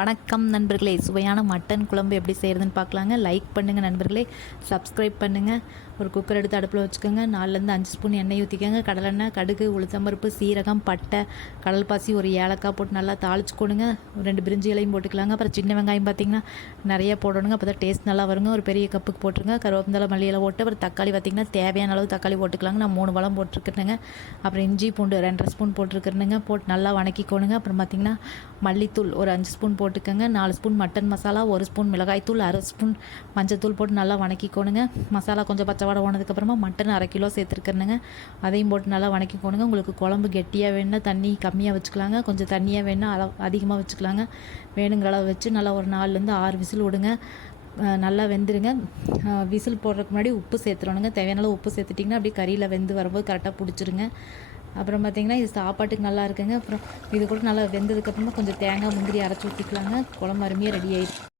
வணக்கம் நண்பர்களே, சுவையான மட்டன் குழம்பு எப்படி செய்கிறதுன்னு பார்க்கலாங்க. லைக் பண்ணுங்கள் நண்பர்களே, சப்ஸ்கிரைப் பண்ணுங்கள். ஒரு குக்கர் எடுத்து அடுப்பில் வச்சுக்கோங்க. 4-5 ஸ்பூன் எண்ணெய் ஊற்றிக்கோங்க. கடலெண்ணெய், கடுகு, உளுத்தம்பருப்பு, சீரகம், பட்டை, கடல் பாசி, ஒரு ஏலக்காய் போட்டு நல்லா தாளிச்சுக்கோணுங்க. 2 பிரிஞ்சி இலையும் போட்டுக்கலாங்க. அப்புறம் சின்ன வெங்காயம் பார்த்திங்கன்னா நிறைய போடணுங்க, அப்போ தான் டேஸ்ட் நல்லா வருங்க. ஒரு பெரிய கப்புக்கு போட்டுருங்க. கருவேப்பிலை, மல்லி இலை போட்டு, அப்புறம் தக்காளி பார்த்திங்கன்னா தேவையான அளவு தக்காளி போட்டுக்கலாங்க. நான் 3 பழம் போட்டிருக்கிறேங்க. அப்புறம் இஞ்சி பூண்டு 2.5 ஸ்பூன் போட்டிருக்கிறேனுங்க. போட்டு நல்லா வணக்கிக்கோணுங்க. அப்புறம் பார்த்திங்கன்னா மல்லித்தூள் ஒரு 5 ஸ்பூன் போட்டுக்கோங்க. 4 ஸ்பூன் மட்டன் மசாலா, 1 ஸ்பூன் மிளகாய்த்தூள், 1/2 ஸ்பூன் மஞ்சத்தூள் போட்டு நல்லா வணக்கிக்கோணுங்க. மசாலா கொஞ்சம் பச்சை வாடை போனதுக்கப்புறமா மட்டன் 1/2 கிலோ சேர்த்துருக்கணுங்க. அதையும் போட்டு நல்லா வணக்கிக்கோணுங்க. உங்களுக்கு குழம்பு கெட்டியாக வேணுன்னா தண்ணி கம்மியாக வச்சுக்கலாங்க, கொஞ்சம் தண்ணியாக வேணுன்னா அதிகமாக வச்சுக்கலாங்க. வேணுங்கிற அளவு வச்சு நல்லா ஒரு 4-6 விசில் விடுங்க. நல்லா வெந்துடுங்க. விசில் போடுறதுக்கு முன்னாடி உப்பு சேர்த்துறணுங்க. தேவையான அளவு உப்பு சேர்த்துட்டிங்கன்னா அப்படியே கறியில் வெந்து வரும்போது கரெக்டாக பிடிச்சிருங்க. அப்புறம் பார்த்திங்கன்னா இது சாப்பாட்டுக்கு நல்லா இருக்குங்க. அப்புறம் இது கூட நல்லா வெந்ததுக்கப்புறமா கொஞ்சம் தேங்காய் முந்திரி அரைச்சி ஊற்றிக்கலாங்க. குழம்பு அருமையாக ரெடி ஆகிடுச்சு.